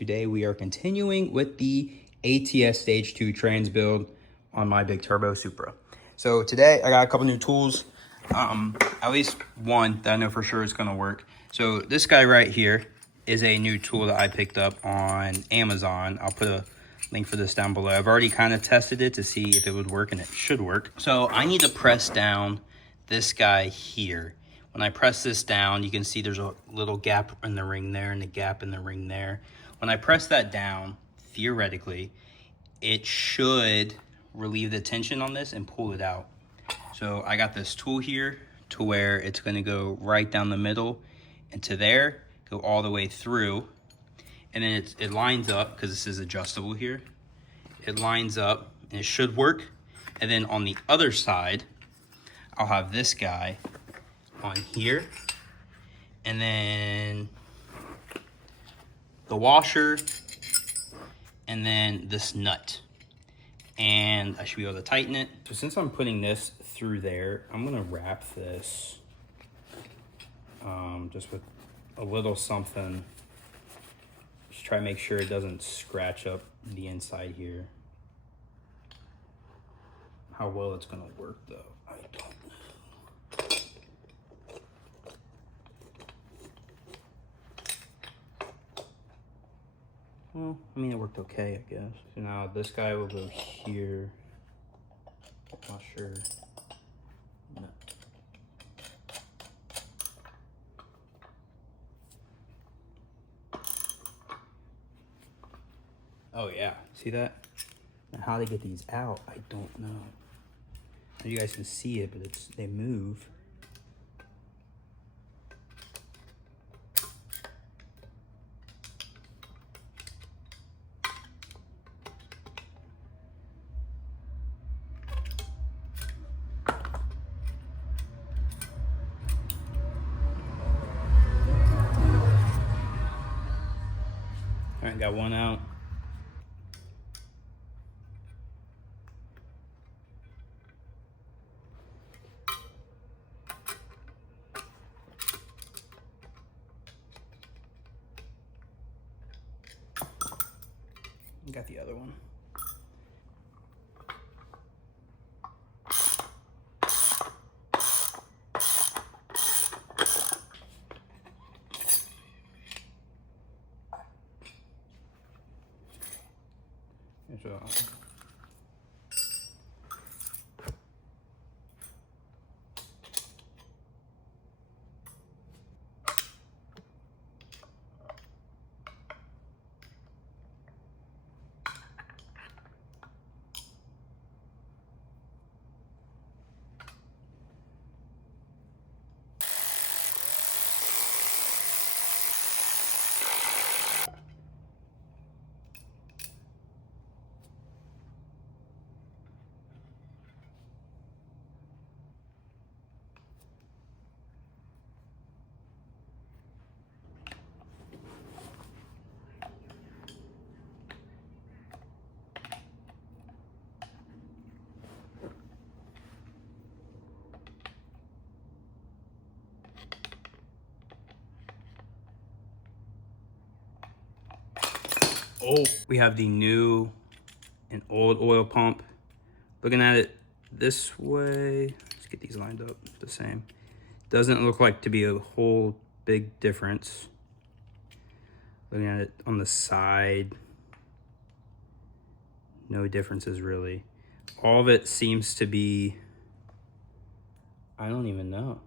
Today we are continuing with the ATS Stage 2 trans build on my big turbo Supra. So today I got a couple new tools, at least one that I know for sure is gonna work. So this guy right here is a new tool that I picked up on Amazon. I'll put a link for this down below. I've already kind of tested it to see if it would work, and it should work. So I need to press down this guy here. When I press this down, you can see there's a little gap in the ring there and a gap in the ring there. When I press that down, theoretically, it should relieve the tension on this and pull it out. So I got this tool here to where it's gonna go right down the middle and to there, go all the way through. And then it lines up, because this is adjustable here. It lines up and it should work. And then on the other side, I'll have this guy on here. And then the washer, and then this nut. And I should be able to tighten it. So since I'm putting this through there, I'm gonna wrap this just with a little something. Just try to make sure it doesn't scratch up the inside here. How well it's gonna work though, I don't know. Well, I mean, it worked okay, I guess. So now this guy will go here. Not sure. No. Oh yeah, see that? Now how they get these out, I don't know. You guys can see it, but they move. All right, got one out. Got the other one. Oh, we have the new and old oil pump. Looking at it this way, let's get these lined up the same. Doesn't look like to be a whole big difference. Looking at it on the side, no differences really. All of it seems to be, I don't even know.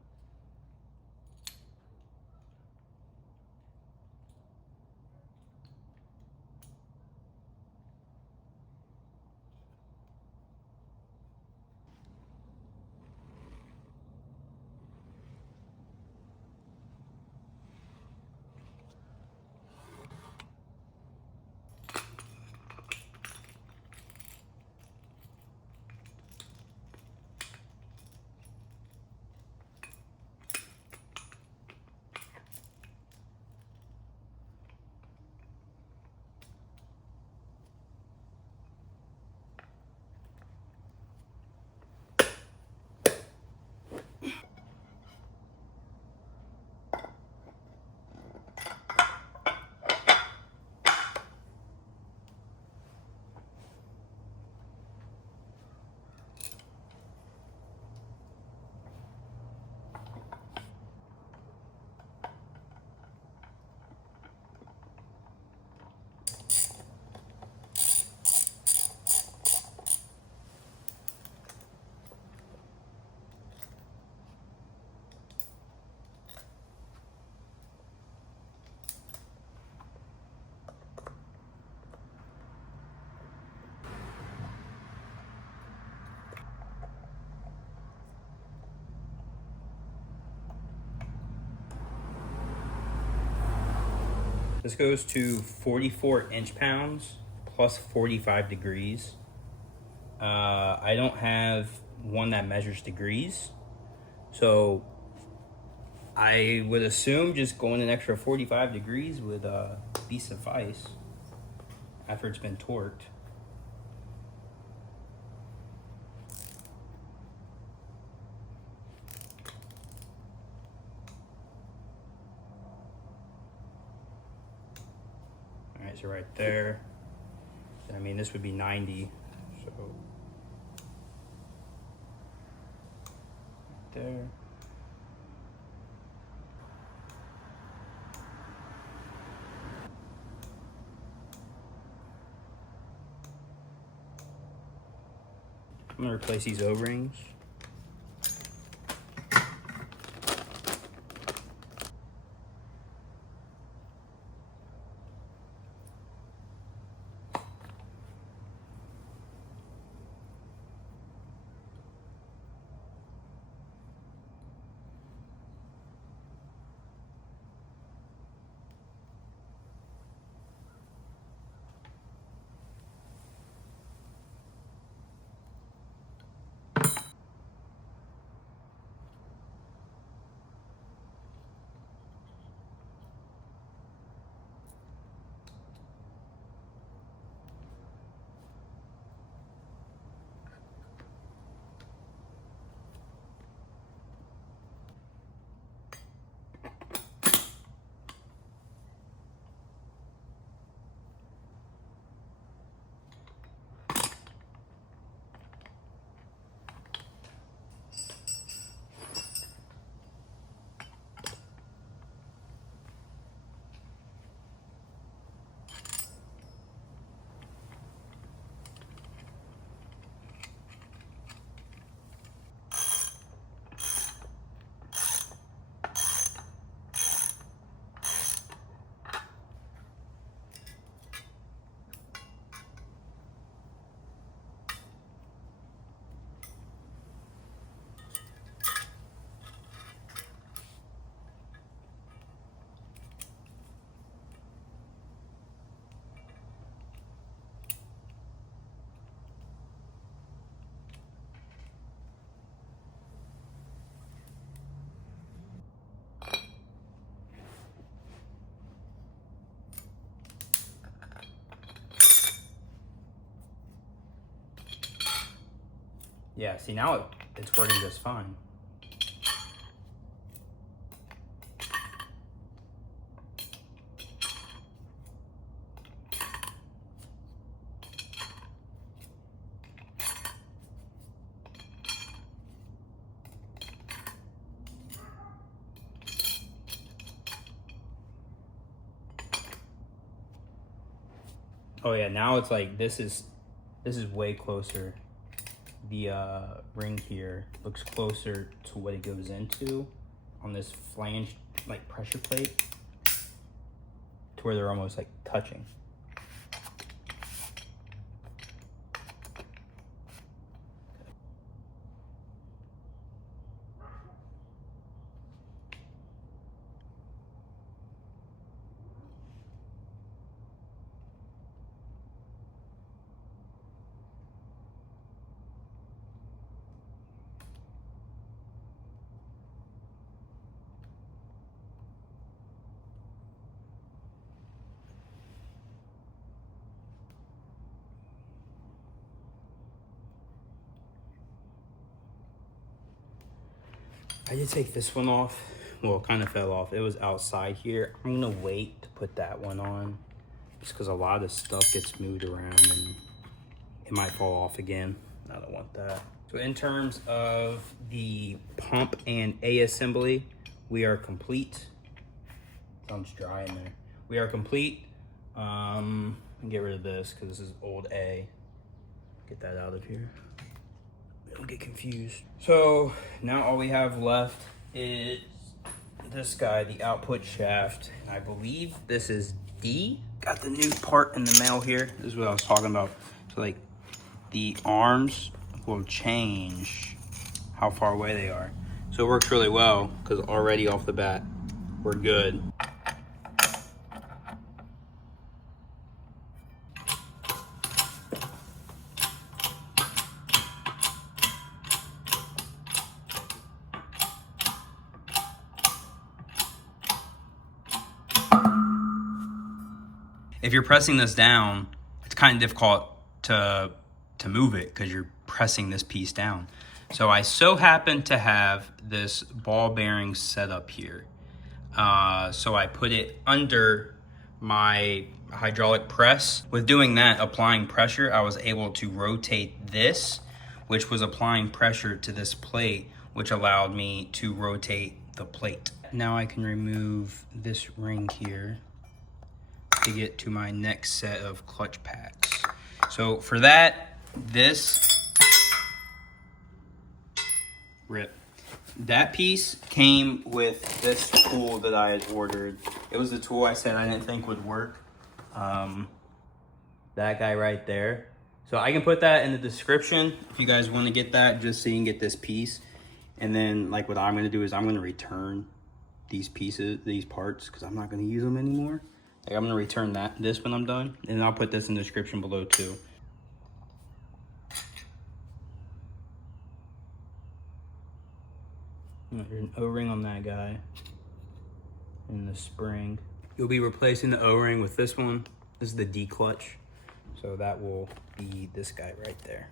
This goes to 44 inch-pounds plus 45 degrees. I don't have one that measures degrees, so I would assume just going an extra 45 degrees would be suffice after it's been torqued. All right, so right there. I mean, this would be 90, so right there. I'm gonna replace these O-rings. Yeah, see, now it's working just fine. Oh yeah, now it's like this is way closer. The ring here looks closer to what it goes into on this flange like pressure plate to where they're almost like touching. I did take this one off. Well, it kind of fell off. It was outside here. I'm gonna wait to put that one on just because a lot of stuff gets moved around and it might fall off again. I don't want that. So in terms of the pump and A assembly, we are complete. Sounds dry in there. We are complete. Get rid of this because this is old A. Get that out of here. Don't get confused. So now all we have left is this guy, the output shaft. And I believe this is D. Got the new part in the mail here. This is what I was talking about. So like the arms will change how far away they are. So it works really well because already off the bat, we're good. if you're pressing this down, it's kind of difficult to move it because you're pressing this piece down. So I so happen to have this ball bearing set up here. So I put it under my hydraulic press. With doing that, applying pressure, I was able to rotate this, which was applying pressure to this plate, which allowed me to rotate the plate. Now I can remove this ring here to get to my next set of clutch packs. So for that, that piece came with this tool that I had ordered. It was the tool I said I didn't think would work. That guy right there. So I can put that in the description if you guys want to get that, just so you can get this piece. And then like what I'm going to do is I'm going to return these pieces, these parts, because I'm not going to use them anymore. Like I'm going to return this when I'm done. And I'll put this in the description below too. There's an O-ring on that guy and the spring. You'll be replacing the O-ring with this one. This is the D clutch. So that will be this guy right there.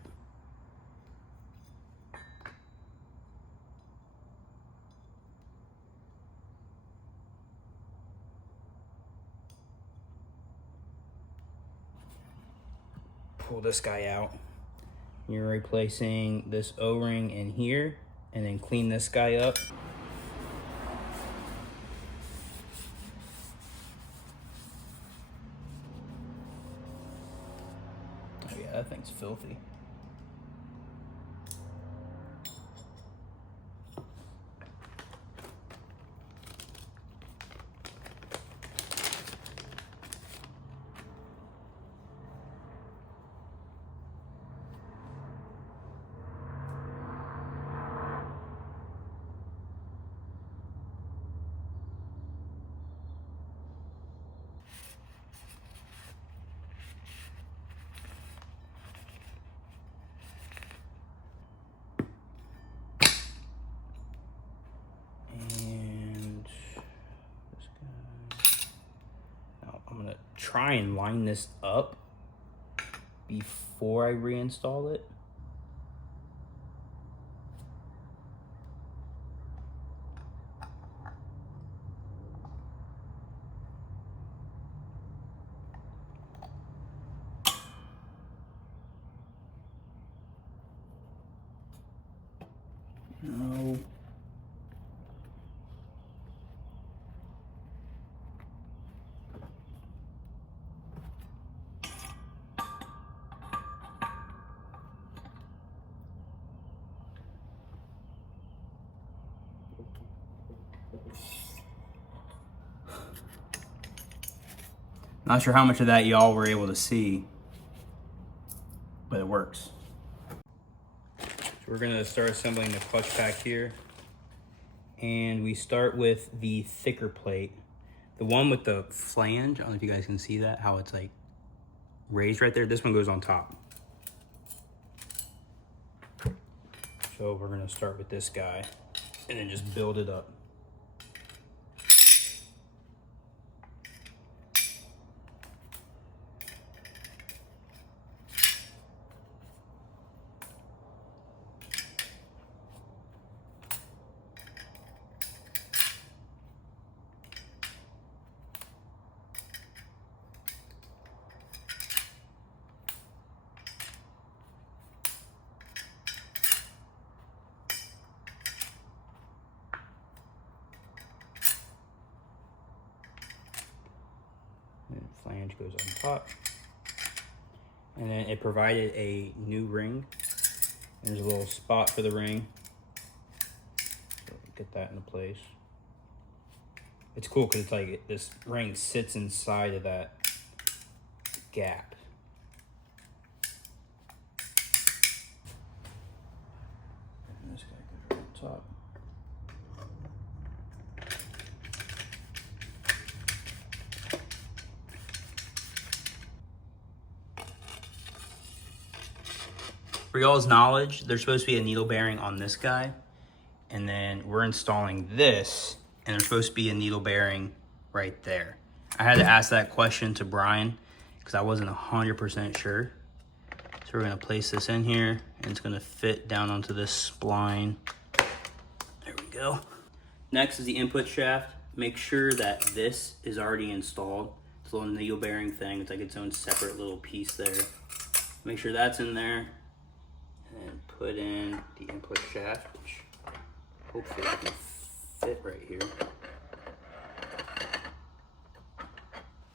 Pull this guy out. You're replacing this O-ring in here, and then clean this guy up. Oh yeah, that thing's filthy. Try and line this up before I reinstall it. No. Not sure how much of that y'all were able to see, but it works. So we're gonna start assembling the clutch pack here. And we start with the thicker plate. The one with the flange, I don't know if you guys can see that, how it's like raised right there. This one goes on top. So we're gonna start with this guy and then just build it up. Flange goes on top, and then it provided a new ring. There's a little spot for the ring, so get that into place. It's cool because it's like this ring sits inside of that gap. And this guy goes on top. For y'all's knowledge, there's supposed to be a needle bearing on this guy, and then we're installing this, and there's supposed to be a needle bearing right there. I had to ask that question to Brian because I wasn't 100% sure. So we're gonna place this in here and it's gonna fit down onto this spline. There we go. Next is the input shaft. Make sure that this is already installed. It's a little needle bearing thing. It's like its own separate little piece there. Make sure that's in there. And put in the input shaft, which hopefully I can fit right here.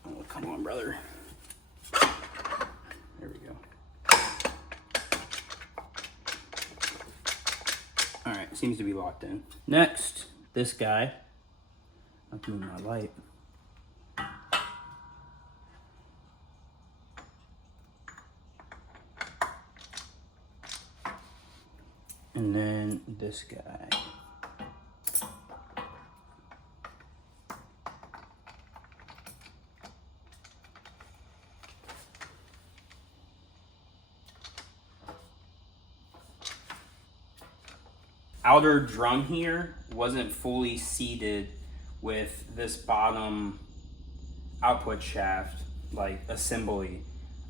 Oh, come on, brother. There we go. All right, seems to be locked in. Next, this guy. Not doing my light. And then this guy. Outer drum here wasn't fully seated with this bottom output shaft, like assembly.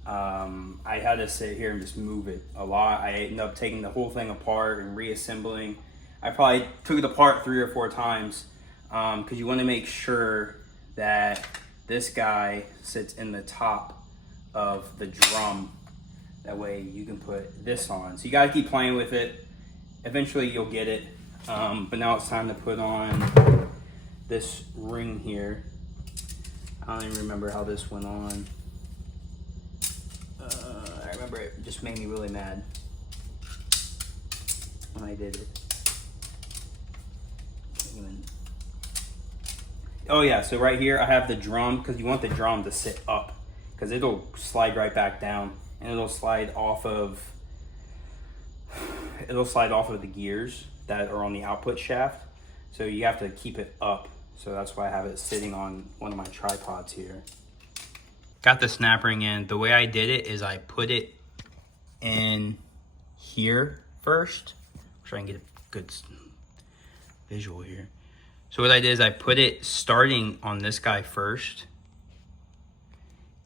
I had to sit here and just move it a lot. I ended up taking the whole thing apart and reassembling. I probably took it apart 3 or 4 times because you want to make sure that this guy sits in the top of the drum. That way you can put this on. So you got to keep playing with it. Eventually you'll get it. But now it's time to put on this ring here. I don't even remember how this went on. I remember it just made me really mad when I did it. Oh yeah, so right here I have the drum, because you want the drum to sit up, because it'll slide right back down, and it'll slide off of the gears that are on the output shaft. So you have to keep it up. So that's why I have it sitting on one of my tripods here. Got the snap ring in. The way I did it is I put it in here first. Try and get a good visual here. So what I did is I put it starting on this guy first.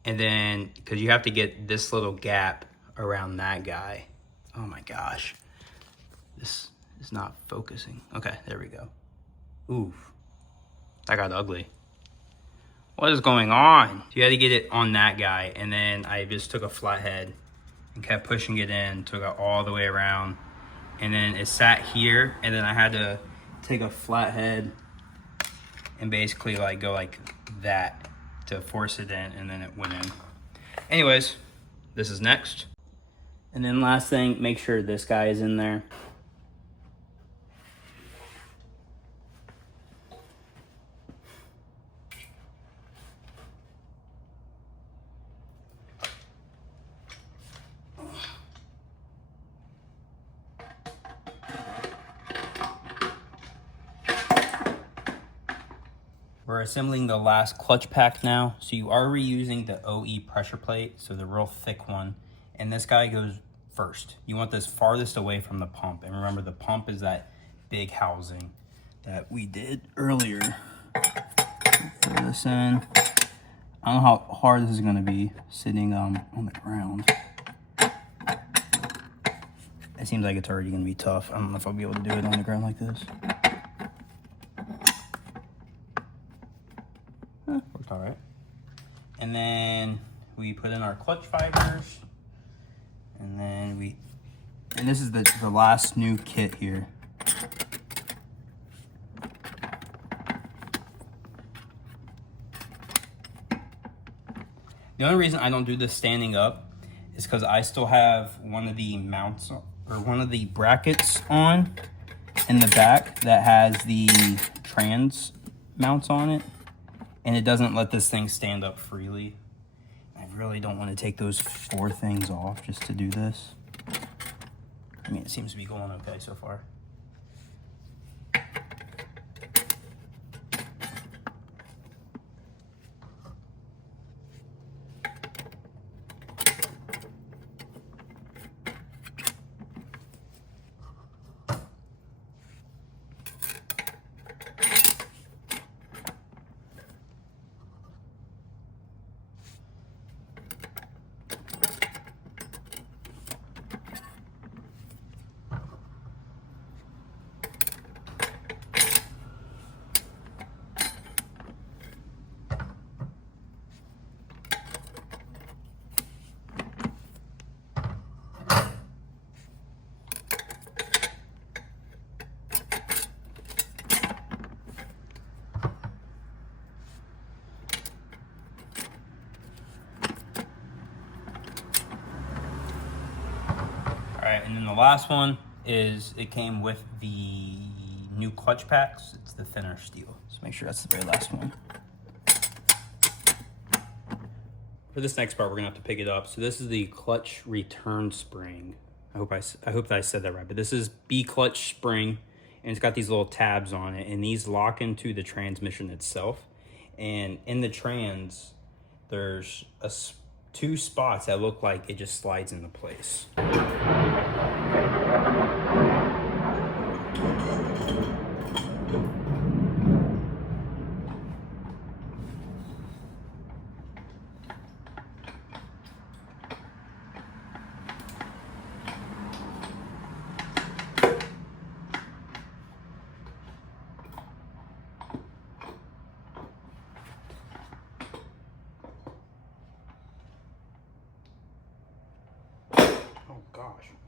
And then, because you have to get this little gap around that guy. Oh my gosh. This is not focusing. Okay, there we go. Oof. That got ugly. What is going on? So you had to get it on that guy, and then I just took a flathead and kept pushing it in, took it all the way around, and then it sat here, and then I had to take a flathead and basically like go like that to force it in, and then it went in. Anyways, this is next. And then last thing, make sure this guy is in there. We're assembling the last clutch pack now. So you are reusing the OE pressure plate, so the real thick one. And this guy goes first. You want this farthest away from the pump. And remember, the pump is that big housing that we did earlier. Throw this in. I don't know how hard this is gonna be sitting on the ground. It seems like it's already gonna be tough. I don't know if I'll be able to do it on the ground like this. Worked all right. And then we put in our clutch fibers. And then and this is the last new kit here. The only reason I don't do this standing up is because I still have one of the mounts or one of the brackets on in the back that has the trans mounts on it, and it doesn't let this thing stand up freely. I really don't want to take those 4 things off just to do this. I mean, it seems to be going okay so far. right, and then the last one is it came with the new clutch packs. It's the thinner steel. So make sure that's the very last one. For this next part, we're gonna have to pick it up. So this is the clutch return spring. I hope that I said that right. But this is B clutch spring, and it's got these little tabs on it, and these lock into the transmission itself. And in the trans, there's two spots that look like it just slides into place.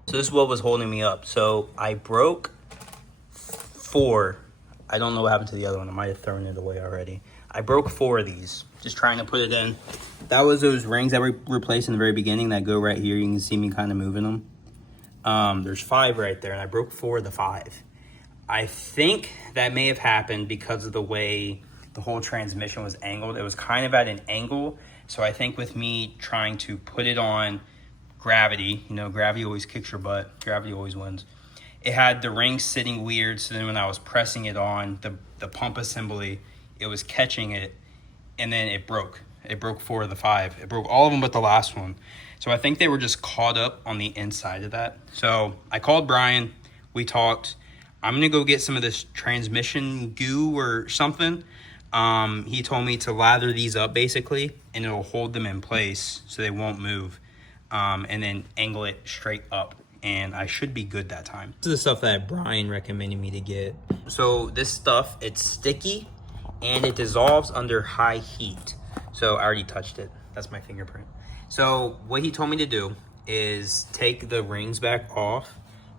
So this is what was holding me up. So I broke 4. I don't know what happened to the other one. I might have thrown it away already. I broke 4 of these, just trying to put it in. That was those rings that we replaced in the very beginning that go right here. You can see me kind of moving them. There's 5 right there, and I broke 4 of the 5. I think that may have happened because of the way the whole transmission was angled. It was kind of at an angle. So I think with me trying to put it on gravity, you know, gravity always kicks your butt. Gravity always wins. It had the rings sitting weird, so then when I was pressing it on the pump assembly, it was catching it, and then it broke. It broke 4 of the 5. It broke all of them but the last one. So I think they were just caught up on the inside of that. So I called Brian. We talked. I'm gonna go get some of this transmission goo or something. He told me to lather these up basically, and it'll hold them in place so they won't move. And then angle it straight up, and I should be good that time. This is the stuff that Brian recommended me to get. So this stuff, it's sticky and it dissolves under high heat. So I already touched it. That's my fingerprint. So what he told me to do is take the rings back off,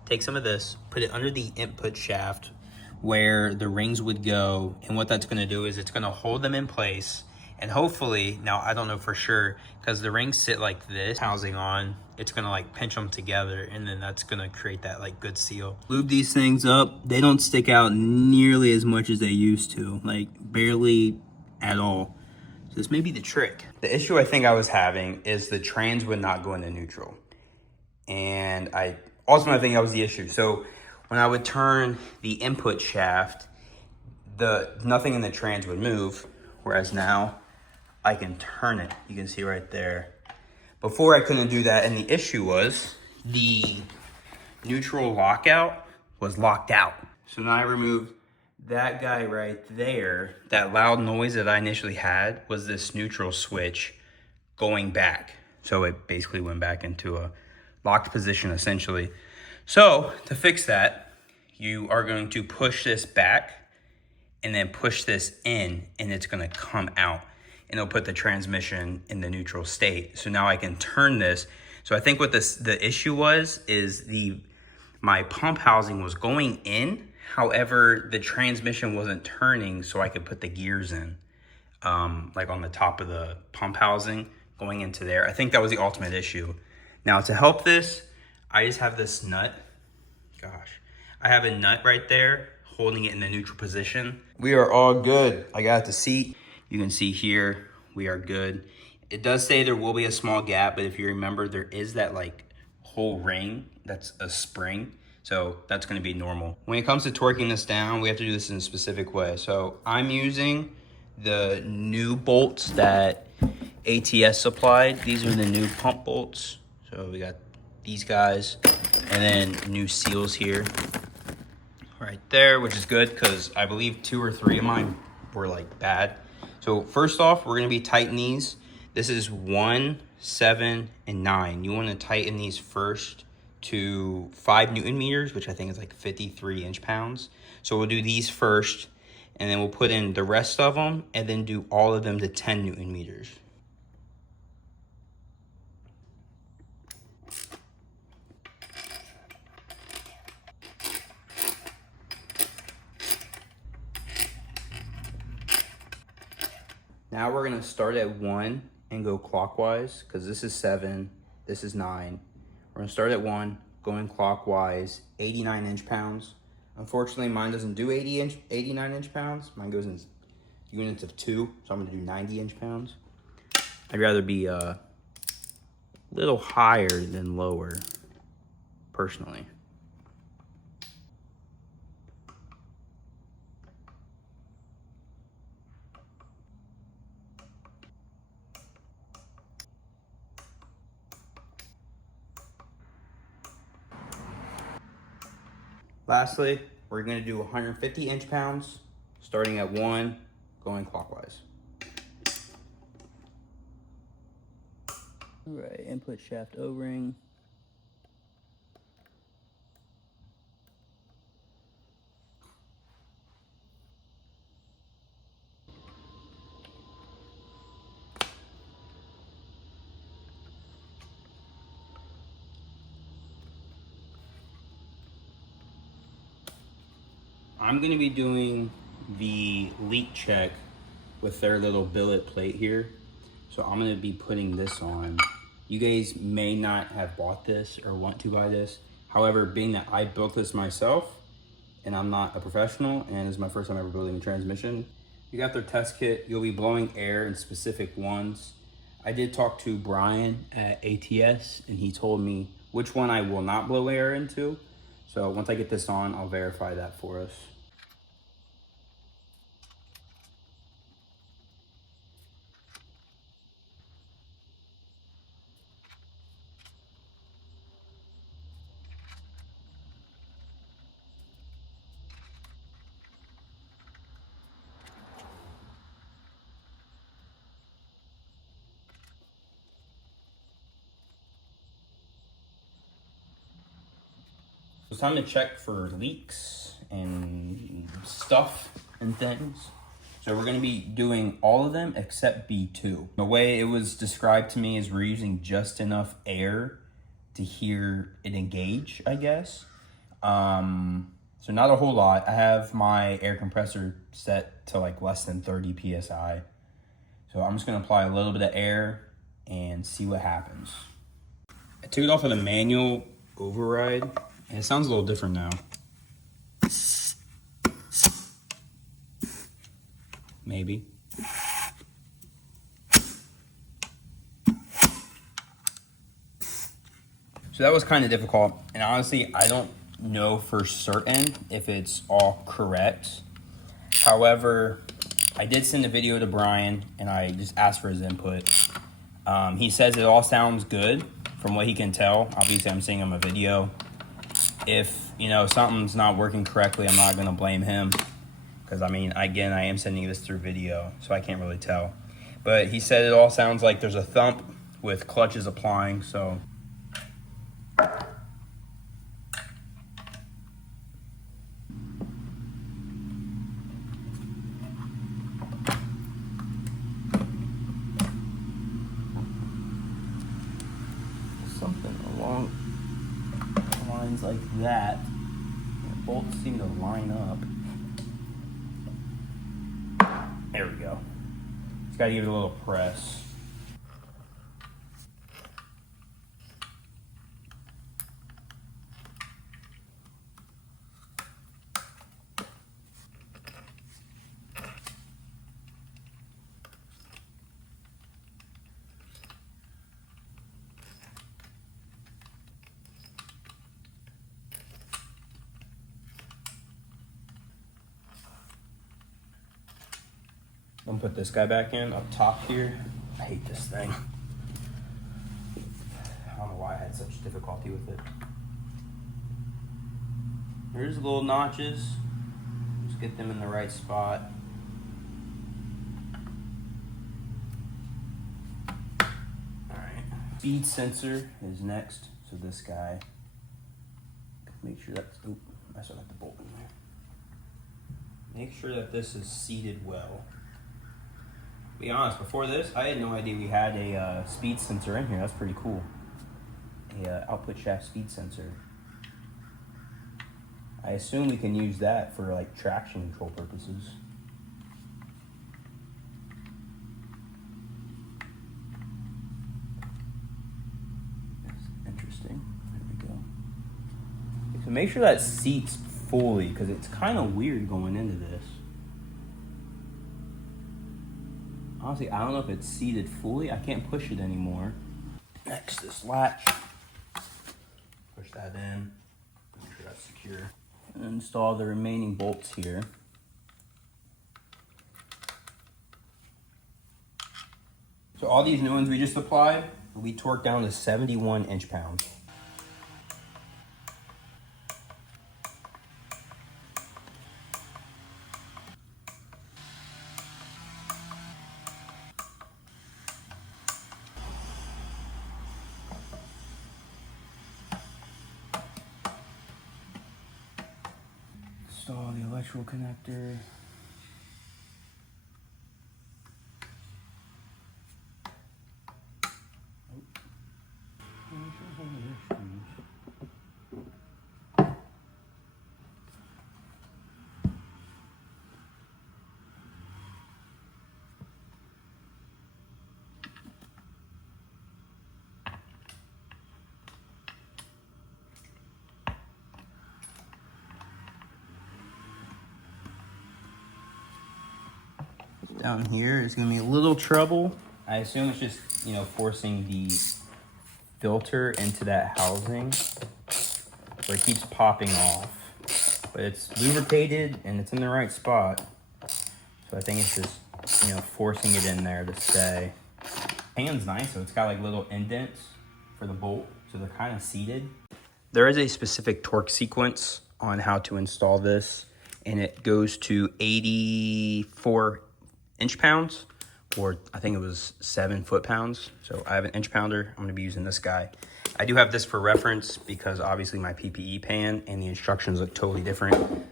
take some of this, put it under the input shaft where the rings would go. And what that's gonna do is it's gonna hold them in place. And hopefully, now I don't know for sure, because the rings sit like this, housing on, it's gonna like pinch them together, and then that's gonna create that like good seal. Lube these things up. They don't stick out nearly as much as they used to, like barely at all. So this may be the trick. The issue I think I was having is the trans would not go into neutral. And I ultimately think that was the issue. So when I would turn the input shaft, nothing in the trans would move, whereas now I can turn it. You can see right there. Before I couldn't do that, and the issue was the neutral lockout was locked out. So now I removed that guy right there. That loud noise that I initially had was this neutral switch going back. So it basically went back into a locked position essentially. So to fix that, you are going to push this back and then push this in, and it's gonna come out, and it'll put the transmission in the neutral state. So now I can turn this. So I think what the issue was is my pump housing was going in, however, the transmission wasn't turning so I could put the gears in, like on the top of the pump housing going into there. I think that was the ultimate issue. Now to help this, I just have this nut. Gosh, I have a nut right there holding it in the neutral position. We are all good. I got the seat. You can see here, we are good. It does say there will be a small gap, but if you remember, there is that like whole ring that's a spring. So that's gonna be normal. When it comes to torquing this down, we have to do this in a specific way. So I'm using the new bolts that ATS supplied. These are the new pump bolts. So we got these guys, and then new seals here right there, which is good because I believe 2 or 3 of mine were like bad. So first off, we're gonna be tightening these. This is 1, 7, and 9. You wanna tighten these first to 5 Newton meters, which I think is like 53 inch-pounds. So we'll do these first, and then we'll put in the rest of them, and then do all of them to 10 Newton meters. Now we're gonna start at 1 and go clockwise, because this is 7, this is 9. We're gonna start at 1, going clockwise, 89 inch-pounds. Unfortunately, mine doesn't do 89 inch-pounds. Mine goes in units of 2, so I'm gonna do 90 inch-pounds. I'd rather be a little higher than lower, personally. Lastly, we're gonna do 150 inch-pounds, starting at 1, going clockwise. All right, input shaft O-ring. I'm gonna be doing the leak check with their little billet plate here. So I'm gonna be putting this on. You guys may not have bought this or want to buy this. However, being that I built this myself and I'm not a professional and it's my first time ever building a transmission, you got their test kit. You'll be blowing air in specific ones. I did talk to Brian at ATS and he told me which one I will not blow air into. So once I get this on, I'll verify that for us. It's time to check for leaks and stuff and things. So we're gonna be doing all of them except B2. The way it was described to me is we're using just enough air to hear it engage, I guess. So not a whole lot. I have my air compressor set to like less than 30 PSI. So I'm just gonna apply a little bit of air and see what happens. I took it off of the manual override. And it sounds a little different now. Maybe. So that was kind of difficult. And honestly, I don't know for certain if it's all correct. However, I did send a video to Brian and I just asked for his input. He says it all sounds good from what he can tell. Obviously, I'm seeing him a video. If, you know, something's not working correctly, I'm not going to blame him. Because, I mean, again, I am sending this through video, so I can't really tell. But he said it all sounds like there's a thump with clutches applying, so. Something along lines like that. The bolts seem to line up. There we go. Just gotta give it a little press. I'm gonna put this guy back in up top here. I hate this thing. I don't know why I had such difficulty with it. There's little notches. Just get them in the right spot. Alright. Speed sensor is next. So this guy. Make sure that's, oop, I still got the bolt in there. Make sure that this is seated well. To be honest, before this, I had no idea we had a speed sensor in here. That's pretty cool. A output shaft speed sensor. I assume we can use that for like traction control purposes. That's interesting. There we go. make sure that seats fully, because it's kind of weird going into this. Honestly, I don't know if it's seated fully. I can't push it anymore. Next, this latch. Push that in. Make sure that's secure. And install the remaining bolts here. So all these new ones we just applied, we torqued down to 71 inch-pounds. Install the electrical connector. Down here is going to be a little trouble. I assume it's just, forcing the filter into that housing where it keeps popping off. But it's lubricated and it's in the right spot. So I think it's just, forcing it in there to stay. Pan's nice, so it's got like little indents for the bolt. So they're kind of seated. There is a specific torque sequence on how to install this. And it goes to 84 inch-pounds, or I think it was 7 foot-pounds. So I have an inch-pounder. I'm going to be using this guy. I do have this for reference because obviously my PPE pan and the instructions look totally different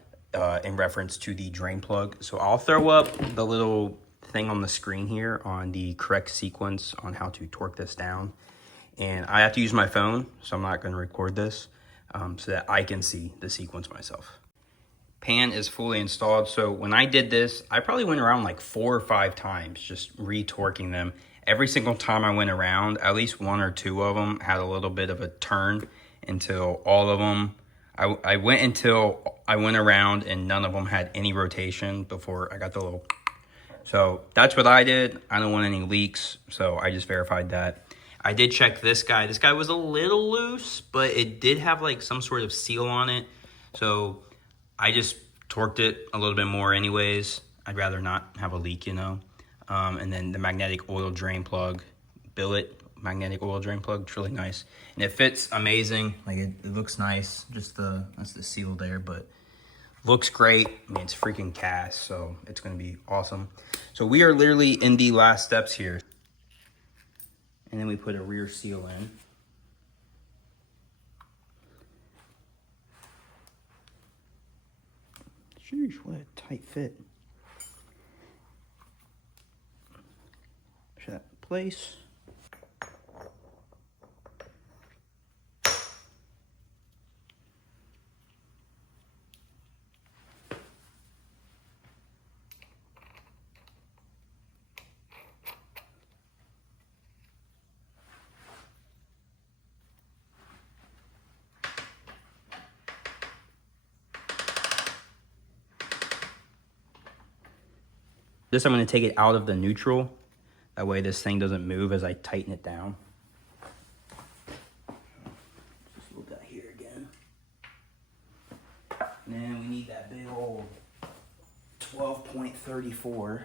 in reference to the drain plug. So I'll throw up the little thing on the screen here on the correct sequence on how to torque this down. And I have to use my phone, so I'm not going to record this so that I can see the sequence myself. Pan is fully installed. So when I did this, I probably went around like 4 or 5 times, just re-torquing them. Every single time I went around, at least 1 or 2 of them had a little bit of a turn until all of them, I went until I went around and none of them had any rotation before I got the little. So that's what I did. I don't want any leaks, so I just verified that. I did check this guy. This guy was a little loose, but it did have like some sort of seal on it. So I just torqued it a little bit more anyways. I'd rather not have a leak, And then the magnetic oil drain plug, billet magnetic oil drain plug, it's really nice. And it fits amazing. Like it looks nice. Just that's the seal there, but looks great. I mean, it's freaking cast, so it's gonna be awesome. So we are literally in the last steps here. And then we put a rear seal in. Sheesh, what a tight fit. Push that in place. This, I'm going to take it out of the neutral. That way this thing doesn't move as I tighten it down. Just look at here again. And then we need that big old 12.34.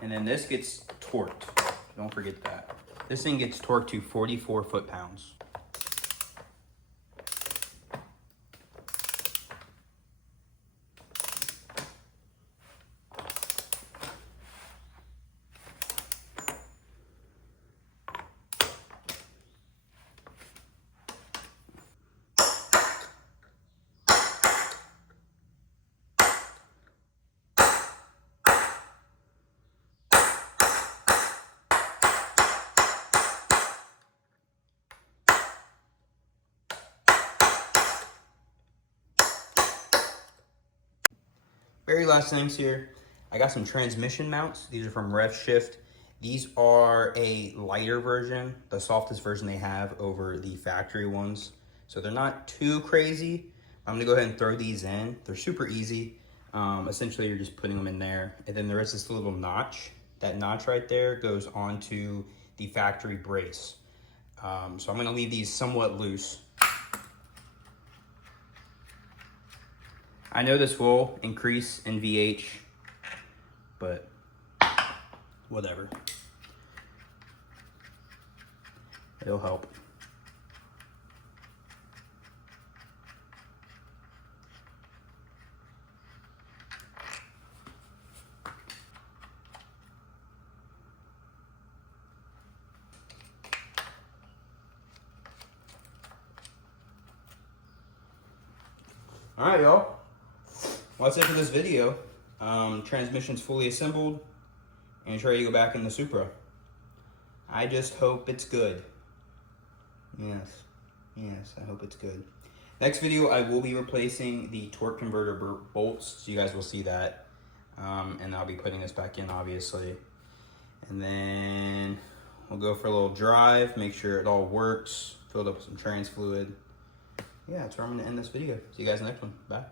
And then this gets torqued. Don't forget that. This thing gets torqued to 44 foot-pounds. Very last things here, I got some transmission mounts. These are from Revshift. These are a lighter version, the softest version they have over the factory ones. So they're not too crazy. I'm gonna go ahead and throw these in. They're super easy. Essentially, you're just putting them in there. And then there is this little notch. That notch right there goes onto the factory brace. So I'm gonna leave these somewhat loose. I know this will increase in VH, but whatever. It'll help. All right, y'all. Well, that's it for this video. Transmission's fully assembled and it's ready to go back in the Supra. I just hope it's good. Yes, I hope it's good. Next video, I will be replacing the torque converter bolts, so you guys will see that. And I'll be putting this back in, obviously. And then we'll go for a little drive, make sure it all works, filled up with some trans fluid. Yeah, that's where I'm gonna end this video. See you guys in the next one. Bye.